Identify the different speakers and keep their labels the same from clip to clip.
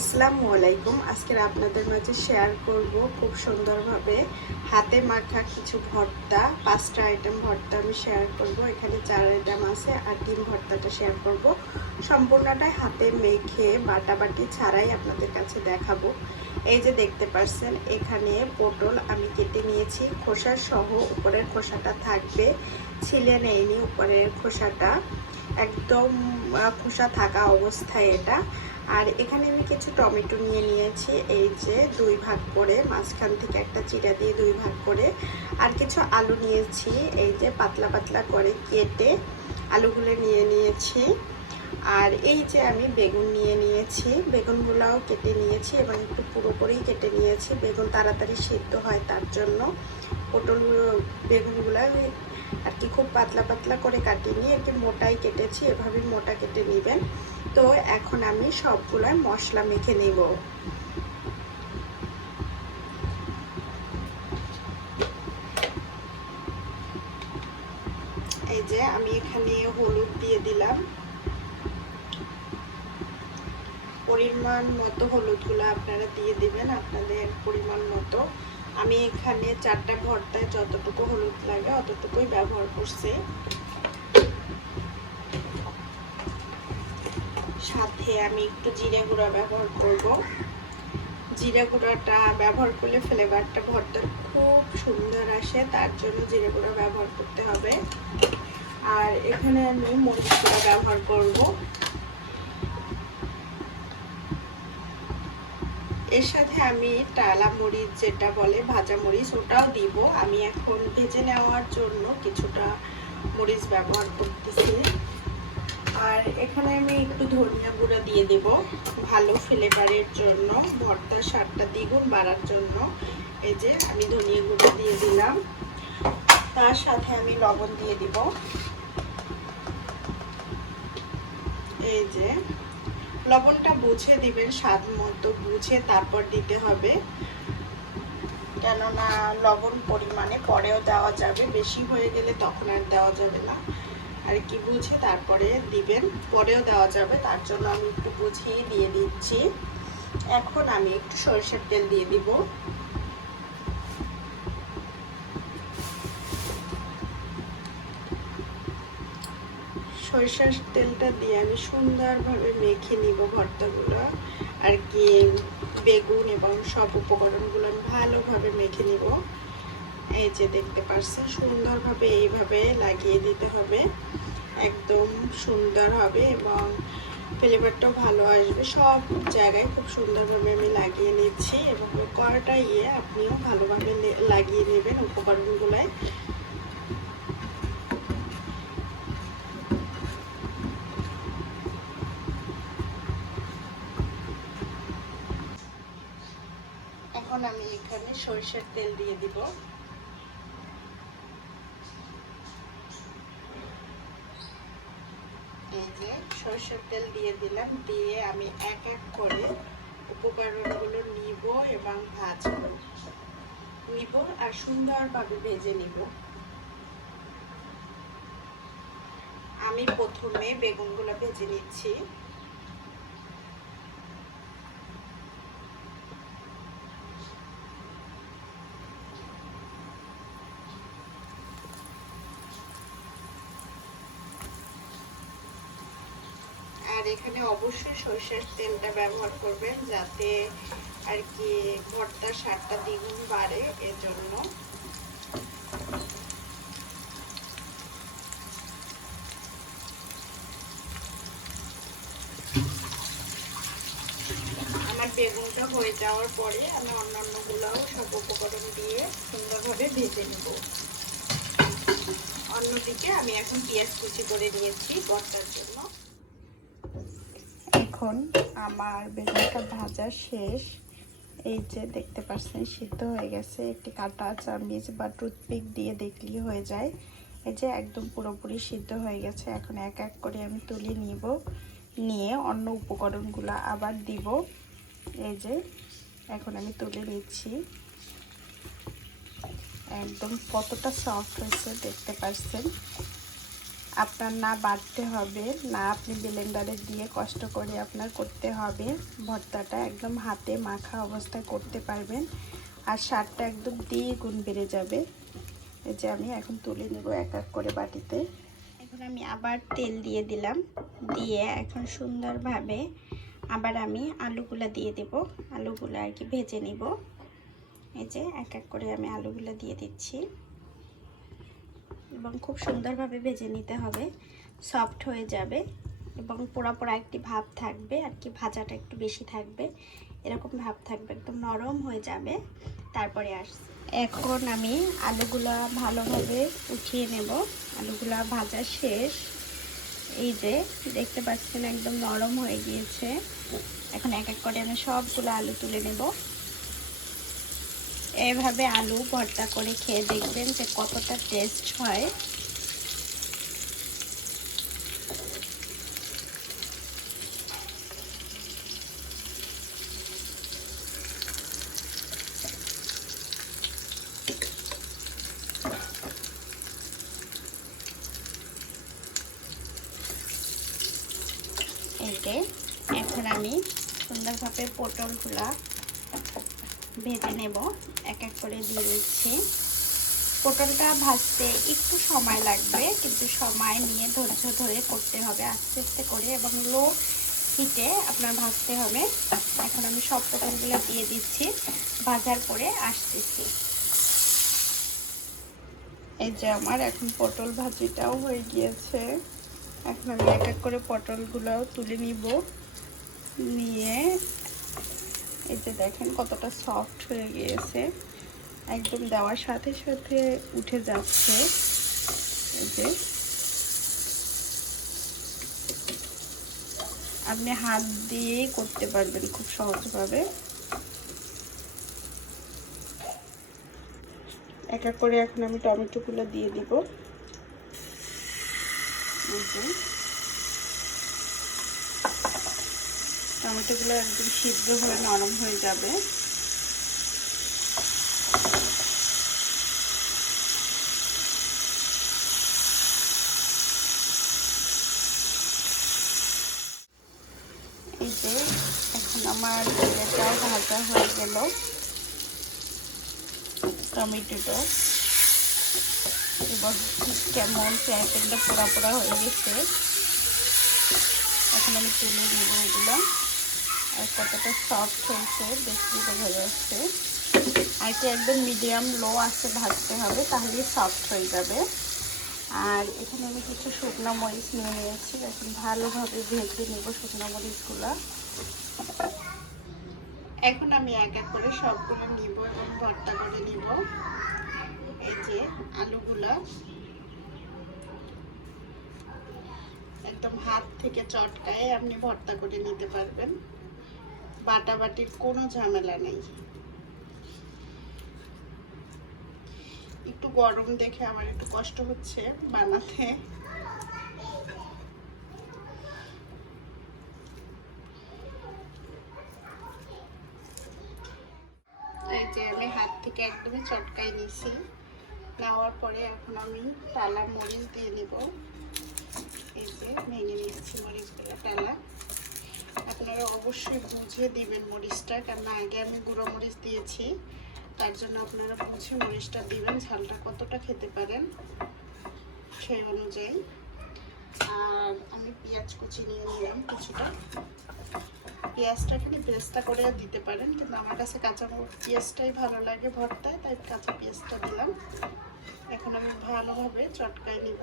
Speaker 1: আসসালামু আলাইকুম। আজকে আপনাদের মাঝে শেয়ার করব খুব সুন্দরভাবে। হাতে মাখা কিছু ভর্তা, পাঁচটা আইটেম ভর্তা আমি শেয়ার করব। এখানে চার আইটেম আছে আর ডিম ভর্তাটা শেয়ার করব। সম্পূর্ণটাই হাতে মেখে বাটাবাটি ছাড়াই আপনাদের কাছে দেখাবো। এই যে দেখতে পাচ্ছেন, এখানে পটল আমি কেটে নিয়েছি। খোসা সহ উপরের খোসাটা থাকবে। ছিলে নেয়নি উপরের খোসাটা। একদম খোসা থাকা অবস্থায় এটা। আর এখানে আমি কিছু টমেটো নিয়ে নিয়েছি, এই যে দুই ভাগ করে, মাঝখান থেকে একটা চিরা দিয়ে দুই ভাগ করে। আর কিছু আলু নিয়েছি, এই যে পাতলা পাতলা করে কেটে আলুগুলো নিয়ে নিয়েছি। আর এই যে আমি বেগুন নিয়ে নিয়েছি, বেগুনগুলাও কেটে নিয়েছি এবং একটু পুরোপুরি কেটে নিয়েছি। বেগুন তাড়াতাড়ি সিদ্ধ হয় তার জন্য। পটলগুলো বেগুনগুলো আর কি, খুব পাতলা পাতলা করে কাটিয়ে নিয়ে একটু মোটাই কেটেছি, এভাবে মোটা কেটে নেবেন। তো এখন আমি সবগুলোর মশলা মেখে নেব। এই যে আমি এখানে হলুদ দিয়ে দিলাম। পরিমাণ মতো হলুদগুলো আপনারা দিয়ে দিবেন, আপনাদের পরিমাণ মতো। আমি এখানে চারটা ভর্তায় যতটুকু হলুদ লাগে অতটুকুই ব্যবহার করছি। সাথে আমি একটু জিরে গুঁড়া ব্যবহার করব। জিরে গুঁড়াটা ব্যবহার করলে ফ্লেভারটা ভর্তার খুব সুন্দর আসে, তার জন্য জিরে গুঁড়া ব্যবহার করতে হবে। আর এখানে আমি মরিচ গুঁড়া ব্যবহার করব। এর সাথে আমি টালা মরিচ যেটা বলে, ভাজা মরিচ, ওটাও দিব। আমি এখন ভেজে নেওয়ার জন্য কিছুটা মরিচ ব্যবহার করতেছি। আর এখানে আমি একটু ধনিয়া গুঁড়া দিয়ে দেব, ভালো ফ্লেভারের জন্য, ভর্তার স্বাদটা দ্বিগুণ বাড়ার জন্য। এই যে আমি ধনিয়া গুঁড়া দিয়ে দিলাম। তার সাথে আমি লবণ দিয়ে দিব। এই যে লবণটা বুঝে দিবেন, স্বাদ মতো বুঝে তারপর দিতে হবে। কেননা লবণ পরিমাণে পরেও দেওয়া যাবে, বেশি হয়ে গেলে তখন আর দেওয়া যাবে না। আর কি বুঝে তারপরে দিবেন, পরেও দেওয়া যাবে, তার জন্য আমি একটু বুঝিয়ে দিয়ে দিচ্ছি। এখন আমি একটু সরষের তেল দিয়ে দিব। সরিষার তেলটা দিয়ে আমি সুন্দরভাবে মেখে নিব ভর্তাগুলো। আর কি বেগুন এবং সব উপকরণগুলো আমি ভালোভাবে মেখে নিব। এই যে দেখতে পাচ্ছেন সুন্দরভাবে এইভাবে লাগিয়ে দিতে হবে। একদম সুন্দর হবে এবং ফ্লেভারটাও ভালো আসবে। সব জায়গায় খুব সুন্দরভাবে আমি লাগিয়ে নিচ্ছি এবং কড়াটা ইয়ে আপনিও ভালোভাবে লাগিয়ে নেবেন উপকরণগুলোয়। এখন আমি এখানে সরিষার তেল দিয়ে দিব। এই যে সরিষার তেল দিয়ে দিলাম, দিয়ে আমি এক এক করে উপকরণগুলো নিব এবং ভাজব। নিব আর সুন্দরভাবে ভেজে নিব। আমি প্রথমে বেগুনগুলো ভেজে নিচ্ছি আর এখানে অবশ্যই সরষের তেলটা ব্যবহার করবেন যাতে আর কি ভর্তার স্বাদটা দ্বিগুণ বাড়ে এজন্য। আমার বেগুনটা হয়ে যাওয়ার পরে আমি অন্যান্যগুলোও সব উপকরণ দিয়ে সুন্দরভাবে ভেজে নেব। অন্যদিকে আমি এখন পেঁয়াজ কুচি করে দিয়েছি ভর্তার জন্য। এখন আমার বেগুনটা ভাজা শেষ। এই যে দেখতে পাচ্ছেন, সিদ্ধ হয়ে গেছে। একটি কাটা চামিচ বা টুথপিক দিয়ে দেখলেই হয়ে যায়। এই যে একদম পুরোপুরি সিদ্ধ হয়ে গেছে। এখন এক এক করে আমি তুলে নিব। নিয়ে অন্য উপকরণগুলো আবার দিব। এই যে এখন আমি তুলে নিচ্ছি। একদম কতটা সফট হয়েছে দেখতে পাচ্ছেন। আপনার না বাড়তে হবে, না আপনি ব্লেন্ডারে দিয়ে কষ্ট করে আপনার করতে হবে। ভর্তাটা একদম হাতে মাখা অবস্থায় করতে পারবেন। আর সারটা একদম দ্বিগুণ বেড়ে যাবে। এই যে আমি এখন তুলে নেব এক এক করে বাটিতে। এখন আমি আবার তেল দিয়ে দিলাম। দিয়ে এখন সুন্দরভাবে আবার আমি আলুগুলো দিয়ে দেব। আলুগুলো আর কি ভেজে নিব। এই যে এক এক করে আমি আলুগুলো দিয়ে দিচ্ছি। এবং খুব সুন্দরভাবে ভেজে নিতে হবে। সফট হয়ে যাবে এবং পোড়া পোড়া একটি ভাব থাকবে আর কি, ভাজাটা একটু বেশি থাকবে। এরকম ভাব থাকবে, একদম নরম হয়ে যাবে। তারপরে আস এখন আমি আলুগুলা ভালোভাবে উঠিয়ে নেব। আলুগুলা ভাজা শেষ। এই যে, দেখতে পাচ্ছেন একদম নরম হয়ে গিয়েছে। এখন এক এক করে আমি সবগুলো আলু তুলে নেব। এভাবে আলু ভর্তা করে খেয়ে দেখবেন যে কতটা টেস্ট হয়। যে এখন আমি সুন্দরভাবে পটলগুলা ভেজে নেব। এক এক করে দিয়ে দিচ্ছি। পটলটা ভাজতে একটু সময় লাগবে, কিন্তু সময় নিয়ে ধৈর্য ধরে করতে হবে। আস্তে আস্তে করে এবং লো হিটে আপনার ভাজতে হবে। এখন আমি সব পটলগুলো দিয়ে দিচ্ছি। ভাজার পরে আসতেছি। এই যে আমার এখন পটল ভাজিটাও হয়ে গিয়েছে। এখন আমি এক এক করে পটলগুলো তুলে নিব। নিয়ে এই যে দেখেন কতটা সফট হয়ে গিয়েছে। একদম দেওয়ার সাথে সাথে উঠে যাচ্ছে। এই যে। আপনি হাত দিয়েই করতে পারবেন খুব সহজভাবে। এক এক করে এখন আমি টমেটোগুলো দিয়ে দিব। এই টমেটোগুলো একদম সিদ্ধ হয়ে নরম হয়ে যাবে। এই যে এখন আমার তেলেটাও ভাজা হয়ে গেল। টমেটোটা এবার কেমন ফ্রাইপ্যানটা পোড়া পোড়া হয়ে গেছে। এখন আমি তুলে নেব এগুলো। কতটা সফট হয়েছে, দেখতে বোঝা যাচ্ছে আর এটা একদম মিডিয়াম লো আছে, ভাজতে হবে, তাহলেই সফট হয়ে যাবে। আর এখানে আমি কিছু শুকনো মরিচ নিয়ে নিয়েছি, এখন ভালোভাবে ভেজে নেব শুকনো মরিচগুলো। এখন আমি এক এক করে সবগুলো নিব এবং ভর্তা করে নিব। এই যে আলুগুলা। একদম হাত থেকে চটকায়ে আপনি ভর্তা করে নিতে পারবেন। বাটাবাটির কোনো ঝামেলা নেই। একটু গরম দেখে আমার একটু কষ্ট হচ্ছে বানাতে। এই যে আমি হাত থেকে একদমই চটকাই নিছি নেওয়ার পরে এখন আমি টালা মরিচ দিয়ে নিব এই যে ভেঙে নিচ্ছি মরিচগুলো টালা আপনারা অবশ্যই বুঝে দিবেন মরিচটা কারণ আগে আমি গুঁড়ো মরিচ দিয়েছি। তার জন্য আপনারা বুঝে মরিচটা দিবেন, ঝালটা কতটা খেতে পারেন সেই অনুযায়ী। আর আমি পেঁয়াজ কুচি নিয়ে নিলাম কিছুটা। পেঁয়াজটা এখানে পেস্তা করে দিতে পারেন, কিন্তু আমার কাছে কাঁচা পেঁয়াজটাই ভালো লাগে ভর্তায়, তাই কাঁচা পেঁয়াজটা দিলাম। এখন আমি ভালোভাবে চটকায় নিব।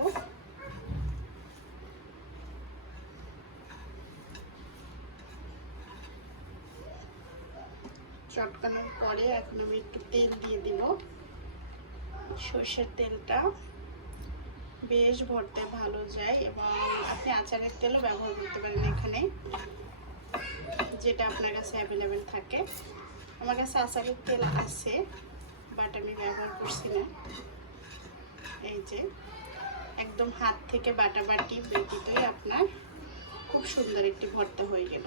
Speaker 1: চটকানোর পরে এখন আমি একটু তেল দিয়ে দিব। সর্ষের তেলটা বেশ ভরতে ভালো যায় এবং আপনি আচারের তেলও ব্যবহার করতে পারেন এখানে, যেটা আপনার কাছে অ্যাভেলেবেল থাকে। আমার কাছে আচারের তেল আছে বাট আমি ব্যবহার করছি না। এই যে, একদম হাত থেকে বাটাবাটি ব্যতীতই আপনার খুব সুন্দর একটি ভর্তা হয়ে গেল।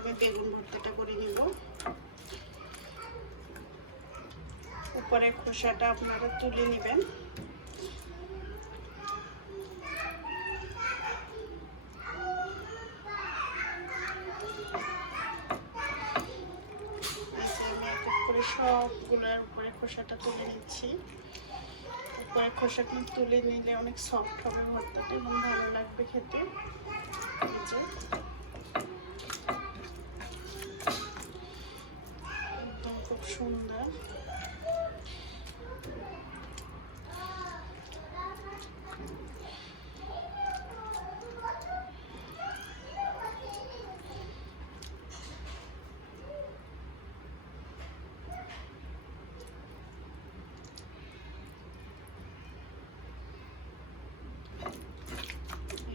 Speaker 1: আমি বেগুন ভর্তাটা করে নিব। উপরে খোসাটা আপনারা তুলে নেবেন। করে সবগুলোর উপরে খোসাটা তুলে নিচ্ছি। উপরে খোসাটা তুলে নিলে অনেক সফট হবে ভর্তাটা এবং ভালো লাগবে খেতে। এই একদম খুব সুন্দর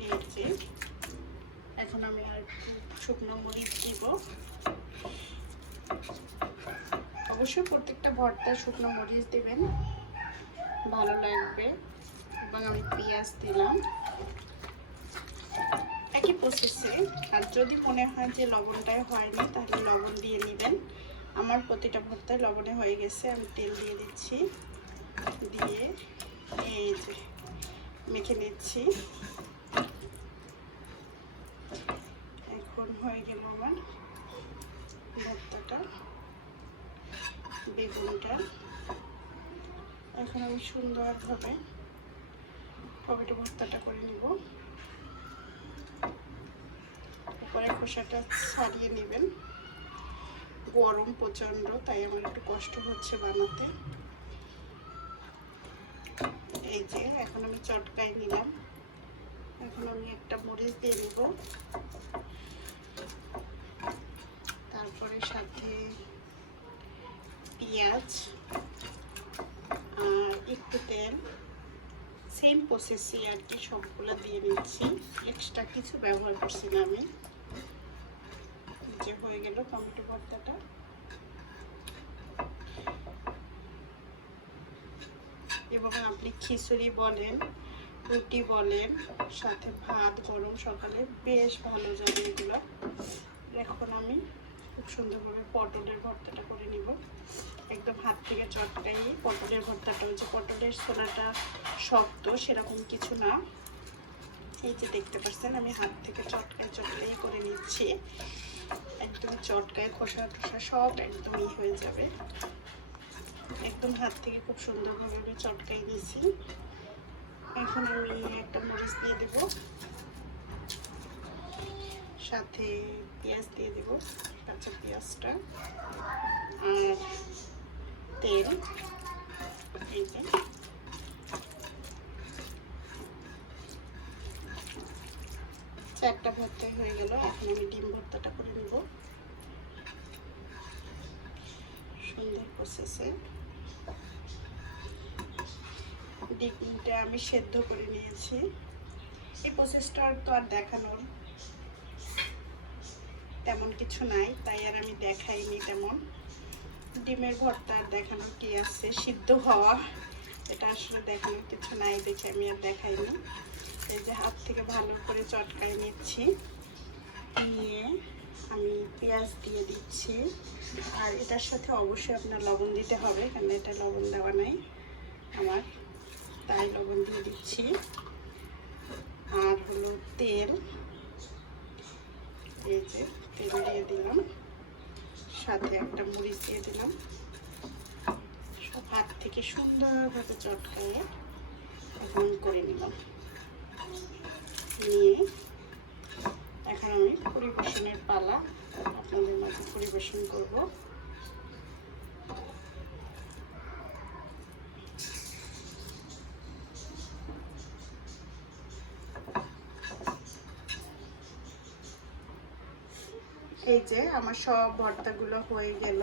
Speaker 1: এই যে এখন আমি আর একটু শুকনো মরিচ দিব। অবশ্যই প্রত্যেকটা ভর্তা শুকনো মরিচ দেবেন। ভালো লাগবে। এবং আমি পেঁয়াজ দিলাম। একই প্রসেসে আর যদি মনে হয় যে লবণটাই হয়নি, তাহলে লবণ দিয়ে নেবেন। আমার প্রতিটা ভর্তায় লবণে হয়ে গেছে। আমি তেল দিয়ে দিচ্ছি। দিয়ে এই যে মেখে নিচ্ছি এখন হয়ে গেল আমার ভর্তাটা বেগুনটা এখন আমি সুন্দরভাবে টমেটো ভর্তাটা করে নিব। উপরে খোসাটা ছাড়িয়ে নেবেন। গরম প্রচণ্ড, তাই আমার একটু কষ্ট হচ্ছে বানাতে। এই যে, এখন আমি চটকাই নিলাম। এখন আমি একটা মরিচ দিয়ে নিব। তারপরে সাথে পেঁয়াজ আর একটু তেল সেম প্রসেসই আর কি সবগুলো দিয়ে নিচ্ছি। এক্সট্রা কিছু ব্যবহার করছি না আমি। যে হয়ে গেল টমেটো ভর্তাটা। এবং আপনি খিচুড়ি বলেন, রুটি বলেন, সাথে ভাত গরম সকালে, বেশ ভালো যাবে এগুলো। খুব সুন্দরভাবে পটলের ভর্তাটা করে নিব। একদম হাত থেকে চটকাই পটলের ভর্তাটা। হচ্ছে পটলের ছোলাটা শক্ত, সেরকম কিছু না। এই যে দেখতে পাচ্ছেন, আমি হাত থেকে চটকাই চটকাই করে নিচ্ছি। একদম চটকায় খোসা টোসা সব একদমই হয়ে যাবে। একদম হাত থেকে খুব সুন্দরভাবে আমি চটকাই নিয়েছি। এখন আমি একটা মরিচ দিয়ে দেব। সাথে পেঁয়াজ দিয়ে দেব। কাঁচা পেঁয়াজটা আর তেল চারটা ভর্তাই হয়ে গেল। এখন আমি ডিম ভর্তাটা করে নেব। সুন্দর প্রসেসে ডিমটা আমি সেদ্ধ করে নিয়েছি। এই প্রসেসটা তো আর দেখানোর তেমন কিছু নাই, তাই আর আমি দেখাইনি তেমন। ডিমের ভর্তা আর দেখানোর কি আছে? সিদ্ধ হওয়া। এটা আসলে দেখানোর কিছু নাই, দেখে আমি আর দেখাইনি। এই যে হাত থেকে ভালো করে চটকায় নিচ্ছি। নিয়ে আমি পেঁয়াজ দিয়ে দিচ্ছি। আর এটার সাথে অবশ্যই আপনার লবণ দিতে হবে কারণ এটা লবণ দেওয়া নাই আমার। তাই লবণ দিয়ে দিচ্ছি। আর হলো তেল। এই যে তেল দিয়ে দিলাম। সাথে একটা মরিচ দিয়ে দিলাম। সব হাত থেকে সুন্দরভাবে চটকায়ে এখন করে নিলাম। নিয়ে এখন আমি পরিবেশনের পালা আপনাদের মাঝে পরিবেশন করব। এই যে আমার সব ভর্তাগুলো হয়ে গেল,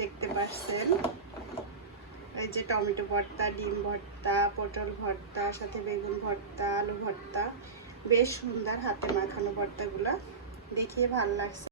Speaker 1: দেখতে পাচ্ছেন এই যে টমেটো ভর্তা, ডিম ভর্তা, পটল ভর্তা, সাথে বেগুন ভর্তা, আলু ভর্তা, বেশ সুন্দর হাতে মাখানো ভর্তাগুলো, দেখিয়ে ভালো লাগছে।